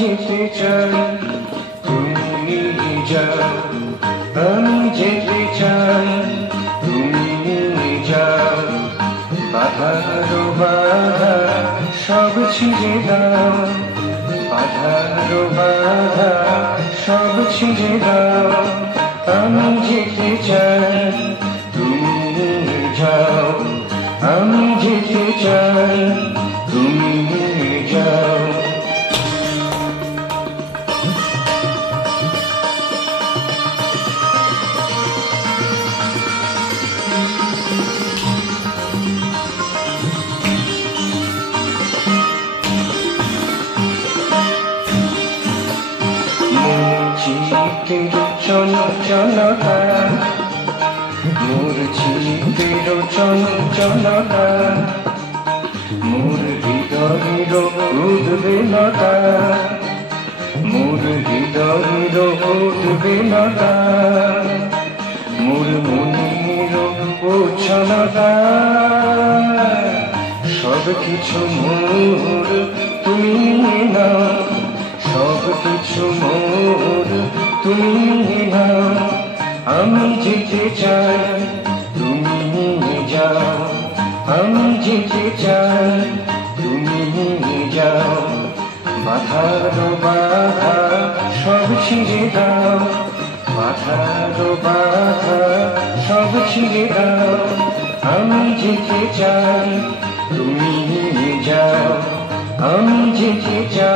যেতে চাই তুমি যাও, আমি যেতে চাই তুমি যাও। বাধারো বাধা সব ছিঁড়ে দাও, বাধারো বাধা সব ছিঁড়ে দাও। আমি যেতে চাই তুমি যাও, আমি যেতে চাই তুমি যাও। চিতের চঞ্চলতা, মোর চিতের চঞ্চলতা, মোর হৃদয়ের উদ্বেলতা, মোর হৃদয়ের উদ্বেলতা, মোর মনের উচ্ছলতা। সব কিছু মোর তুমি নাও, সব কিছু মোর তুমি নাও। আমি যেতে চাই তুমি যাও, আমি যেতে চাই তুমি যাও। বাধারো বাধা সব ছিঁড়ে দাও, বাধারো বাধা সব ছিঁড়ে দাও। আমি যেতে চাই তুমি যাও, আমি যেতে চাই